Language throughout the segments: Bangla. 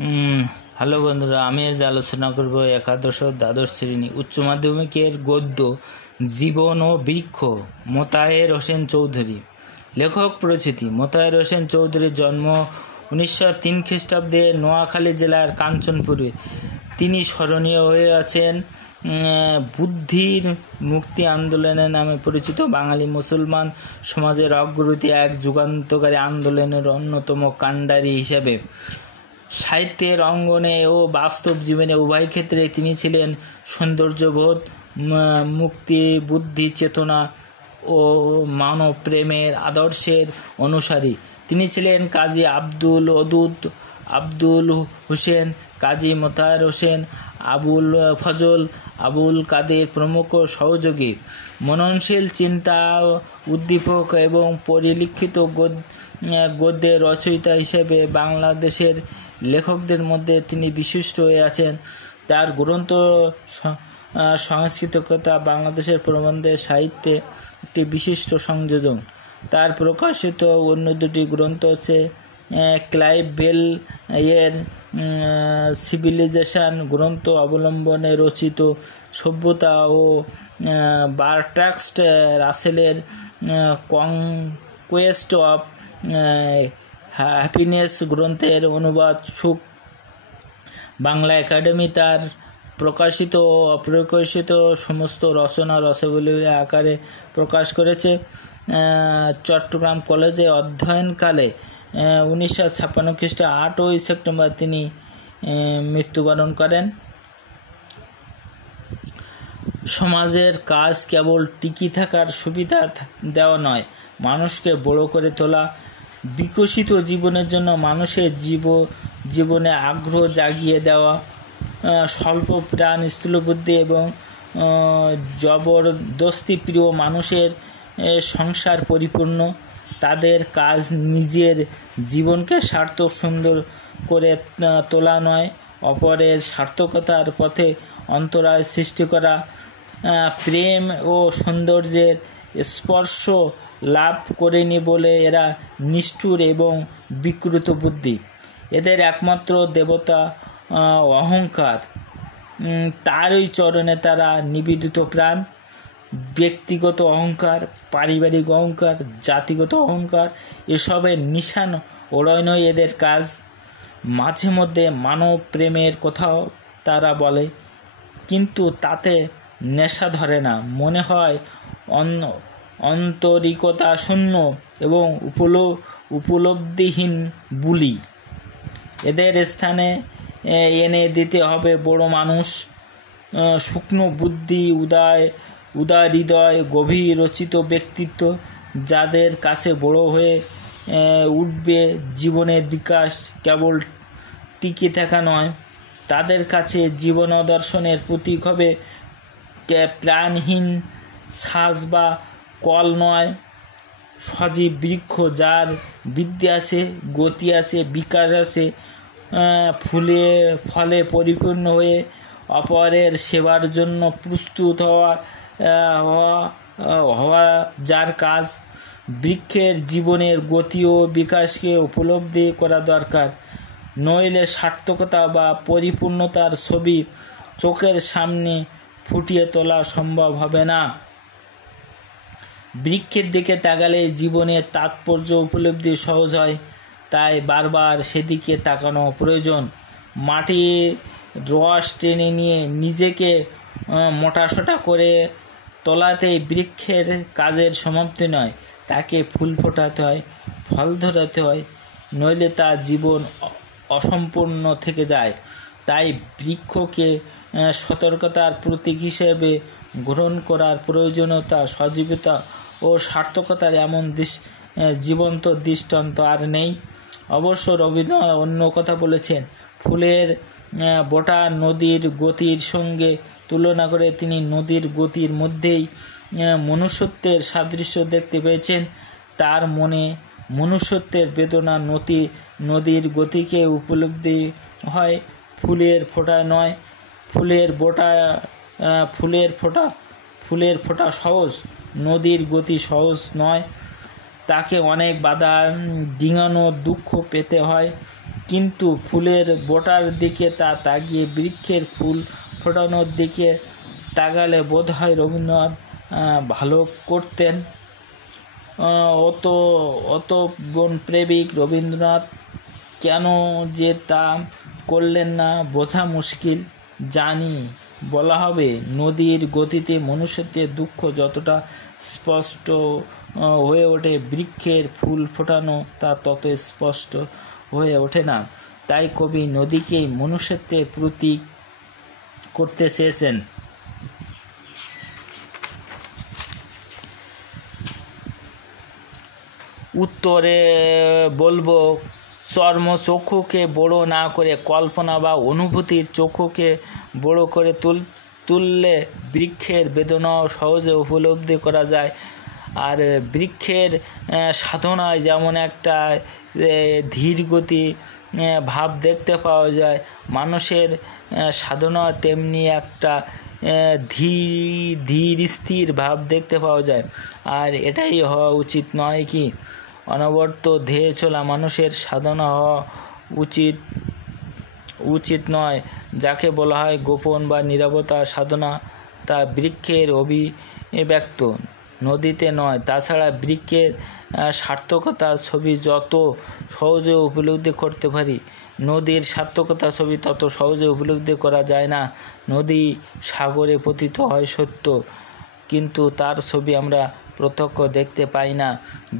হ্যালো বন্ধুরা, আমি আজ আলোচনা করব একাদশ ও দ্বাদশ শ্রেণী উচ্চ মাধ্যমিকের গদ্য জীবন ও বৃক্ষ। মোতায়ের হোসেন চৌধুরী। লেখক পরিচিতি: মোতায়ের হোসেন চৌধুরীর জন্ম 1903 খ্রিস্টাব্দে নোয়াখালী জেলার কাঞ্চনপুরে। তিনি স্মরণীয় হয়ে আছেন বুদ্ধির মুক্তি আন্দোলনের নামে পরিচিত বাঙালি মুসলমান সমাজের অগ্রগতি এক যুগান্তকারী আন্দোলনের অন্যতম কাণ্ডারী হিসেবে। সাহিত্যের অঙ্গনে ও বাস্তব জীবনে উভয় ক্ষেত্রে তিনি ছিলেন সৌন্দর্যবোধ, মুক্তি, বুদ্ধি চেতনা ও মানব প্রেমের আদর্শের অনুসারী। তিনি ছিলেন কাজী আব্দুল হোসেন, কাজী মোতায়ের হোসেন, আবুল ফজল, আবুল কাদের প্রমুখ সহযোগী। মননশীল চিন্তা উদ্দীপক এবং পরিলিখিত গদ্যের রচয়িতা হিসেবে বাংলাদেশের লেখকদের মধ্যে তিনি বিশিষ্ট হয়ে আছেন। তার গ্রন্থ সাংস্কৃতিকতা বাংলাদেশের প্রবন্ধের সাহিত্যে একটি বিশিষ্ট সংযোজন। তার প্রকাশিত অন্য দুটি গ্রন্থ হচ্ছে ক্লাইভ বেল এর সিভিলাইজেশন গ্রন্থ অবলম্বনে রচিত সভ্যতা ও বারট্রাস্ট রাসেলের কনকোয়েস্ট অফ হ্যাপিনেস গ্রন্থের অনুবাদ সুখ। বাংলা একাডেমি তার প্রকাশিত ও অপ্রকাশিত সমস্ত রচনা রসবলী আকারে প্রকাশ করেছে। চট্টগ্রাম কলেজে অধ্যয়নকালে 1956 খ্রিস্টে 8ই সেপ্টেম্বর তিনি মৃত্যুবরণ করেন। সমাজের কাজ কেবল টিকে থাকার সুবিধা দেওয়া নয়, মানুষকে বড় করে তোলা, বিকশিত জীবনের জন্য মানুষের জীবনে আগ্রহ জাগিয়ে দেওয়া, স্বল্প প্রাণ স্থূলবুদ্ধি এবং জবরদস্তি প্রিয় মানুষের সংসার পরিপূর্ণ। তাদের কাজ নিজের জীবনকে সার্থক সুন্দর করে তোলা নয়, অপরের সার্থকতার পথে অন্তরায় সৃষ্টি করা। প্রেম ও সৌন্দর্যের স্পর্শ লাভ করেনি বলে এরা নিষ্ঠুর এবং বিকৃত বুদ্ধি। এদের একমাত্র দেবতা অহংকার, তারই চরণে তারা নিবেদিত প্রাণ। ব্যক্তিগত অহংকার, পারিবারিক অহংকার, জাতিগত অহংকার এসবের নিশান ওড়ানোই এদের কাজ। মাঝে মধ্যে মানব প্রেমের কথাও তারা বলে, কিন্তু তাতে নেশা ধরে না, মনে হয় আন্তরিকতা শূন্য এবং উপলব্ধিহীন বুলি। এদের স্থানে এনে দিতে হবে বড় মানুষ, শুকনো বুদ্ধি, উদার হৃদয়, গভীর রচিত ব্যক্তিত্ব, যাদের কাছে বড় হয়ে উঠবে জীবনের বিকাশ কেবল টিকে থাকা নয়, তাদের কাছে জীবন দর্শনের প্রতীক হবে প্রাণহীন ছাঁচ বা কল নয়, সজীব বৃক্ষ, যার বৃদ্ধি আছে, গতি আছে, বিকাশ আছে, ফলে পরিপূর্ণ হয়ে অপরের সেবার জন্য প্রস্তুত হওয়া যার কাজ। বৃক্ষের জীবনের গতি ও বিকাশকে উপলব্ধি করা দরকার, নইলে সার্থকতা বা পরিপূর্ণতার ছবি চোখের সামনে ফুটিয়ে তোলা সম্ভব হবে না। বৃক্ষের দিকে তাকালে জীবনের তাৎপর্য উপলব্ধি সহজ হয়, তাই বারবার সেদিকে তাকানো প্রয়োজন। মাটির রস টেনে নিয়ে নিজেকে মোটাসোটা করে তোলাতেই বৃক্ষের কাজের সমাপ্তি নয়, তাকে ফুল ফোটাতে হয়, ফল ধরাতে হয়, নইলে তার জীবন অসম্পূর্ণ থেকে যায়। তাই বৃক্ষকে সতর্কতার প্রতীক হিসেবে গ্রহণ করার প্রয়োজনীয়তা, সজীবতা ও সার্থকতার এমন জীবন্ত দৃষ্টান্ত আর নেই। অবশ্য রবীন্দ্রনাথ অন্য কথা বলেছেন। ফুলের বোটা নদীর গতির সঙ্গে তুলনা করে তিনি নদীর গতির মধ্যেই মনুষ্যত্বের সাদৃশ্য দেখতে পেয়েছেন। তার মনে মনুষ্যত্বের বেদনা নদীর গতিকে উপলব্ধি হয়, ফুলের ফোঁটায় নয়। ফুলের ফোঁটা সহজ, নদীর গতি সহজ নয়, তাকে অনেক বাধা ডিঙানো, দুঃখ পেতে হয়। কিন্তু ফুলের বোটার দিকে তা তাকিয়ে বৃক্ষের ফুল ফোটানোর দিকে তাকালে বোধ হয় রবীন্দ্রনাথ ভালো করতেন। অত বনপ্রেমিক রবীন্দ্রনাথ কেন যে তা করলেন না বোঝা মুশকিল। জানি বলা হবে নদীর গতিতে মনুষ্যত্বের দুঃখ যতটা স্পষ্ট হয়ে ওঠে, বৃক্ষের ফুল ফোটানো তা তত স্পষ্ট হয়ে ওঠে না। তাই কবি নদীকেই মনুষ্যত্বের প্রতীক করতে চেয়েছেন। উত্তরে বলবো, চর্মচক্ষুকে বড় না করে কল্পনা বা অনুভূতির চক্ষুকে বড় করে তুললে বৃক্ষের বেদনাও সহজে উপলব্ধি করা যায়। আর বৃক্ষের সাধনায় যেমন একটা ধীরগতি ভাব দেখতে পাওয়া যায়, মানুষের সাধনা তেমনি একটা ধীর স্থির ভাব দেখতে পাওয়া যায়। আর এটাই হওয়া উচিত নয় কি? অনবরত ধেয়ে চলা মানুষের সাধনা হওয়া উচিত নয়। যাকে বলা হয় গোপন বা নীরবতা সাধনা, তা বৃক্ষের অভিব্যক্ত, নদীতে নয়। তাছাড়া বৃক্ষের সার্থকতার ছবি যত সহজে উপলব্ধি করতে পারি, নদীর সার্থকতার ছবি তত সহজে উপলব্ধি করা যায় না। নদী সাগরে পতিত হয় সত্য, কিন্তু তার ছবি আমরা প্রত্যক্ষ দেখতে পাই না।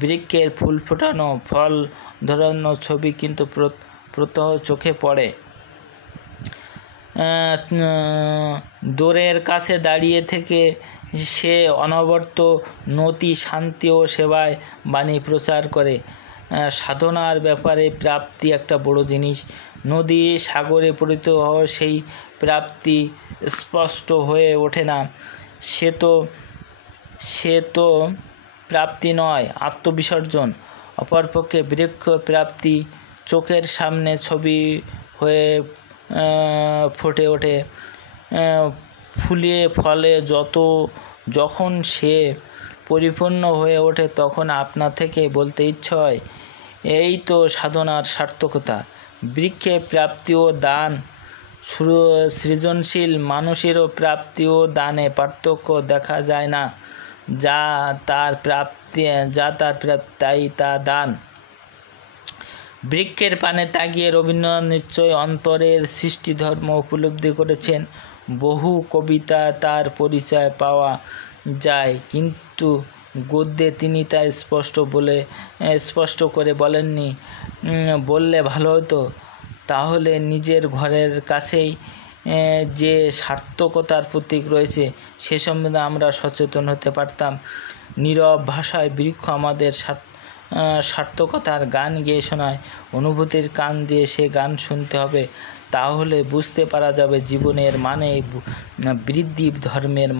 বৃক্ষের ফুল ফোটানো, ফল ধরানোর ছবি কিন্তু প্রত্যহ চোখে পড়ে। দোরের কাছে দাঁড়িয়ে থেকে সে অনবরত নতি শান্তি ও সেবায় বাণী প্রচার করে। সাধনার ব্যাপারে প্রাপ্তি একটা বড় জিনিস। নদী সাগরে পতিত হওয়া সেই প্রাপ্তি স্পষ্ট হয়ে ওঠে না। সে তো প্রাপ্তি নয়, আত্মবিসর্জন। অপরপক্ষে বৃক্ষ প্রাপ্তি চোখের সামনে ছবি হয়ে ফুটে ওঠে। ফুলে ফলে যখন সে পরিপূর্ণ হয়ে ওঠে, তখন আপনা থেকে বলতে ইচ্ছে হয়, এই তো সাধনার সার্থকতা। বৃক্ষের প্রাপ্তি ও দান, সৃজনশীল মানুষেরও প্রাপ্তি ও দানে পার্থক্য দেখা যায় না। যা তার প্রাপ্তি তাই তা দান। বৃক্ষের পানে তাকিয়ে রবীন্দ্রনাথ নিশ্চয় অন্তরের সৃষ্টি ধর্ম উপলব্ধি করেছেন। বহু কবিতা তার পরিচয় পাওয়া যায়, কিন্তু গদ্যে তিনি তা স্পষ্ট করে বলেননি। বললে ভালো হতো, তাহলে নিজের ঘরের কাছেই যে সার্থকতার প্রতীক রয়েছে সে সম্বন্ধে আমরা সচেতন হতে পারতাম। নীরব ভাষায় বৃক্ষ আমাদের সার্থকতার গান গেয়ে শোনায়। অনুভূতির কান দিয়ে সে গান শুনতে হবে, তাহলে বুঝতে পারা যাবে জীবনের মানে বৃদ্ধি, ধর্মের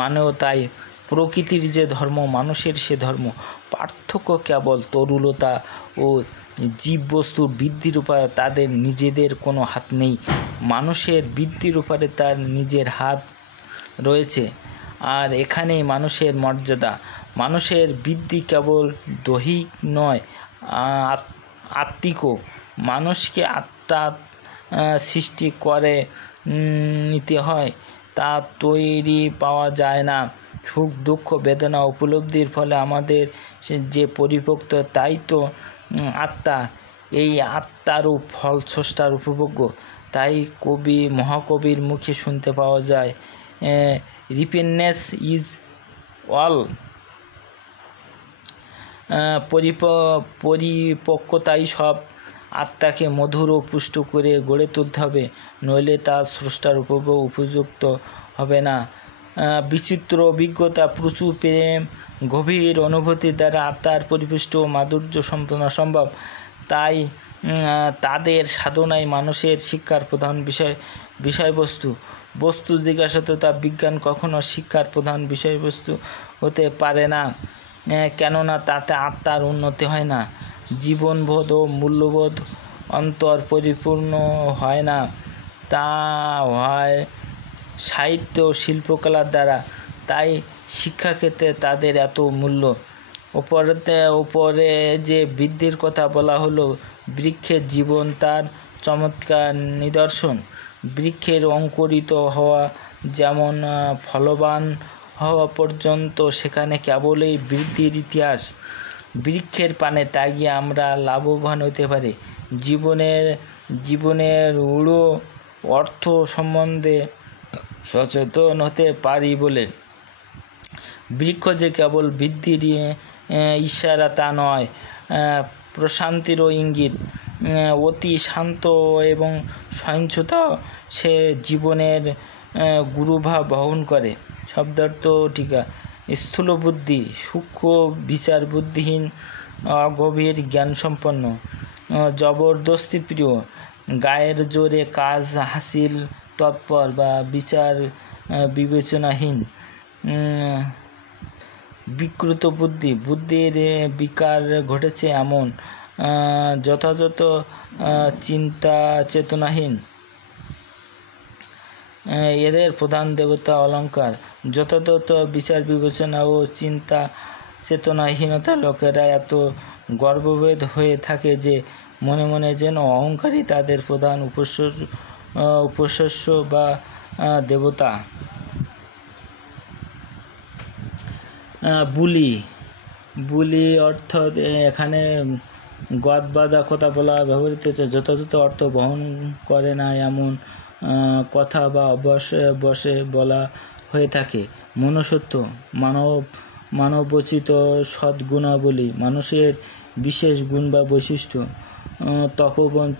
মানেও তাই। প্রকৃতির যে ধর্ম, মানুষের সে ধর্ম। পার্থক্য কেবল তরুলতা ও জীববস্তুর বৃদ্ধির উপরে তাদের নিজেদের কোনো হাত নেই। মানুষের বৃদ্ধির উপরে তার নিজের হাত রয়েছে। আর এখানেই মানুষের মর্যাদা। মানুষের বৃদ্ধি কেবল দৈহিক নয়, আত্মিকও। মানুষকে আত্মা সৃষ্টি করে নিতে হয়, তা তৈরি পাওয়া যায় না। সুখ দুঃখ বেদনা উপলব্ধির ফলে আমাদের যে পরিপক্ত, তাই তো আত্মা। এই আত্মারূপ ফল স্রষ্টার উপভোগ্য। তাই মহাকবির মুখে শুনতে পাওয়া যায়, রিপেন্টেন্স ইজ অল। পরিপক্কতাই সব। আত্মাকে মধুর ও পুষ্ট করে গড়ে তুলতে হবে, নইলে তা স্রষ্টার উপযুক্ত হবে না। বিচিত্র অভিজ্ঞতা, প্রচুর প্রেম, গভীর অনুভূতির দ্বারা আত্মার পরিপুষ্ট ও মাধুর্য সম্পন্ন সম্ভব। তাই তাদের সাধনাই মানুষের শিক্ষার প্রধান বিষয়বস্তু। জিজ্ঞাসাততা বিজ্ঞান কখনো শিক্ষার প্রধান বিষয়বস্তু হতে পারে না, কেননা তাতে আত্মার উন্নতি হয় না। জীবনবোধ ও মূল্যবোধ অন্তর পরিপূর্ণ হয় না, তা হয় সাহিত্য ও শিল্পকলার দ্বারা। তাই শিক্ষাক্ষেত্রে তাদের এত মূল্য। উপরে যে বৃদ্ধির কথা বলা হলো, বৃক্ষের জীবন তার চমৎকার নিদর্শন। বৃক্ষের অঙ্কুরিত হওয়া যেমন ফলবান হওয়া পর্যন্ত সেখানে কেবলই বৃদ্ধির ইতিহাস। বৃক্ষের পানে তাকিয়ে আমরা লাভবান হতে পারি, জীবনের উড়ো অর্থ সম্বন্ধে সচেতন হতে পারি বলে। বৃক্ষ যে কেবল বৃদ্ধির ইশারা তা নয়, প্রশান্তিরও ইঙ্গিত। অতি শান্ত এবং সহিষ্ণুতা সে জীবনের গুরুভাব বহন করে। শব্দার্থ টিকা: স্থূল বুদ্ধি, সূক্ষ্ম বিচার বুদ্ধিহীন, অগভীর জ্ঞানসম্পন্ন, জবরদস্তি প্রিয়, গায়ের জোরে কাজ হাসিল তৎপর বা বিচার বিবেচনাহীন। বিকৃত বুদ্ধি, বুদ্ধির বিকার ঘটেছে এমন, যথাযথ চিন্তা চেতনাহীন। এদের প্রধান দেবতা অলঙ্কার। যথাযথ বিচার বিবেচনা ও চিন্তা চেতনাহীনতা লোকেরা এত গর্বভেদ হয়ে থাকে যে মনে মনে যেন অহংকারী তাদের প্রধান উপাস্য বা দেবতা। বুলি অর্থাৎ এখানে গদ বাঁধা কথা বলা ব্যবহৃত হচ্ছে। যথাযথ অর্থ বহন করে না এমন কথা বা বসে বলা হয়ে থাকে। মনুষ্যত্ব, মানবোচিত সদ্গুণাবলী, মানুষের বিশেষ গুণ বা বৈশিষ্ট্য। তপোবন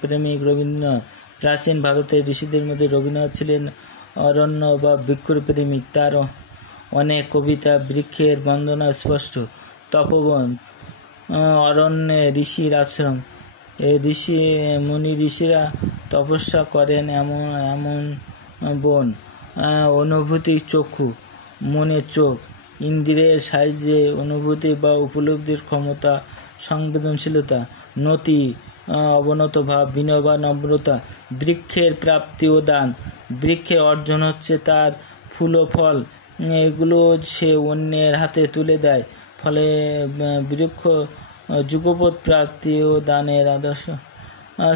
প্রেমিক রবীন্দ্রনাথ। প্রাচীন ভারতের ঋষিদের মধ্যে রবীন্দ্রনাথ ছিলেন অরণ্য বা বৃক্ষপ্রেমিক। তার অনেক কবিতা বৃক্ষের বন্দনা স্পষ্ট। তপোবন, অরণ্যে ঋষির আশ্রম। মুনি ঋষিরা তপস্যা করেন এমন বন। অনুভূতি চক্ষু, মনের চোখ, ইন্দ্রিয়ের সাহায্যে অনুভূতি বা উপলব্ধির ক্ষমতা, সংবেদনশীলতা। নতি, অবনত ভাব, বিনয় বা নম্রতা। বৃক্ষের প্রাপ্তি ও দান, বৃক্ষের অর্জন হচ্ছে তার ফুল ও ফল, এগুলো সে অন্যের হাতে তুলে দেয়। ফলে বৃক্ষ যুগপৎ প্রাপ্তি ও দানের আদর্শ।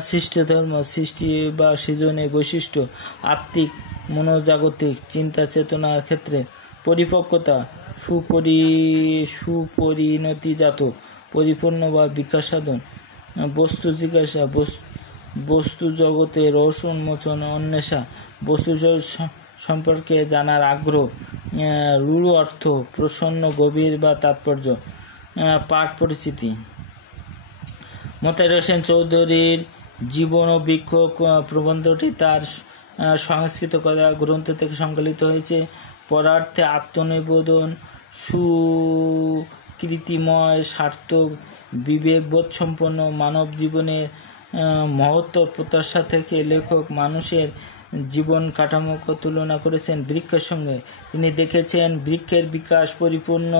সৃষ্ট ধর্ম, সৃষ্টি বা সৃজনের বৈশিষ্ট্য। আত্মিক, মনোজাগতিক চিন্তা চেতনার ক্ষেত্রে পরিপক্কতা, সুপরিণতিজাত, পরিপূর্ণ বা বিকাশ সাধন। বস্তু জিজ্ঞাসা, বস্তু জগতে রহস্য উন্মোচন, অন্বেষা, বস্তু সম্পর্কে জানার আগ্রহ। রূঢ় অর্থ, প্রসন্ন, গভীর বা তাৎপর্য। পাঠ পরিচিতি। মোতায়ের হোসেন চৌধুরীর জীবন ও বৃক্ষ প্রবন্ধটি তার সংস্কৃত কথা গ্রন্থ থেকে সংকলিত হয়েছে। পরার্থে আত্মনিবেদন, সুকৃতিময়, সার্থক, বিবেকবোধসম্পন্ন মানব জীবনের মহত্ব প্রত্যাশা থেকে লেখক মানুষের জীবন কাঠামোকে তুলনা করেছেন বৃক্ষের সঙ্গে। তিনি দেখেছেন বৃক্ষের বিকাশ, পরিপূর্ণ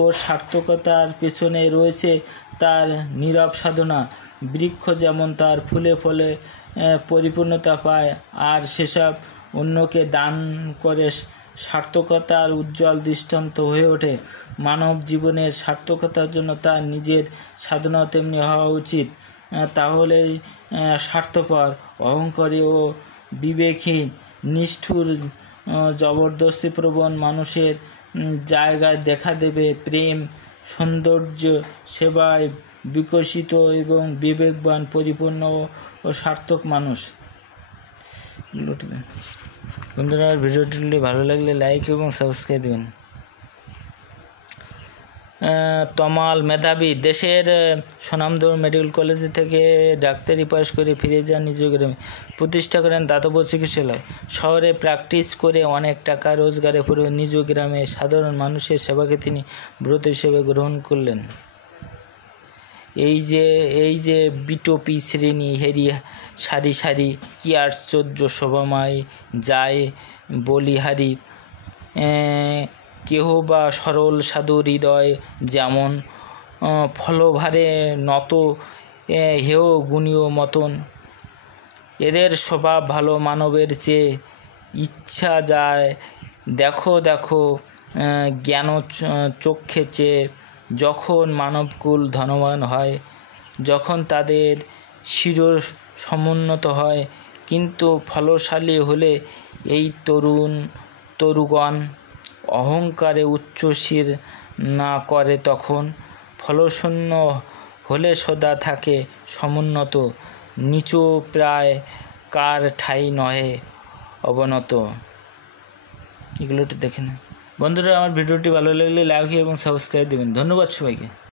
ও সার্থকতার পেছনে রয়েছে তার নীরব সাধনা। বৃক্ষ যেমন তার ফুলে ফলে পরিপূর্ণতা পায় আর সেসব অন্যকে দান করে সার্থকতার উজ্জ্বল দৃষ্টান্ত হয়ে ওঠে, মানব জীবনের সার্থকতার জন্য তার নিজের সাধনা তেমনি হওয়া উচিত। তাহলেই স্বার্থপর, অহংকারী ও বিবেকহীন, নিষ্ঠুর, জবরদস্তিপ্রবণ মানুষের জায়গায় দেখা দেবে প্রেম, সৌন্দর্য, সেবায় বিকশিত এবং বিবেকবান, পরিপূর্ণ ও সার্থক মানুষ। বন্ধুরা, ভিডিওটি ভালো লাগলে লাইক এবং সাবস্ক্রাইব দেবেন। তমাল মেধাবী, দেশের সুনামধন্য মেডিকেল কলেজ থেকে ডাক্তারি পাশ করে ফিরে যান নিজ গ্রামে, প্রতিষ্ঠা করেন দাতব্য চিকিৎসালয়। শহরে প্র্যাকটিস করে অনেক টাকা রোজগারের পরেও নিজ গ্রামে সাধারণ মানুষের সেবাকে তিনি ব্রত হিসেবে গ্রহণ করলেন। এই যে বিটোপি শ্রেণী হেরি সারি সারি, কি আশ্চর্য শোভাময় যায় বলিহারি। কেহ বা সরল সাধু হৃদয় যেমন ফলভারে নত, হেয় গুণীয় মতন। এদের স্বভাব ভালো মানবের চেয়ে, ইচ্ছা যায় দেখো জ্ঞান চক্ষে চেয়ে। যখন মানবকুল ধনবান হয় যখন তাদের শির সমুন্নত হয়, কিন্তু ফলশালী হলে এই তরুগণ অহংকারে উচ্চশির না করে, তখন ফলশূন্য হলে সদা থাকে সমুন্নত, নিচু প্রায় কার ঠাঁই নহে অবনত। এগুলো একটু দেখে নিন বন্ধুরা। আমার ভিডিওটি ভালো লাগলে লাইক এবং সাবস্ক্রাইব দেবেন। ধন্যবাদ সবাইকে।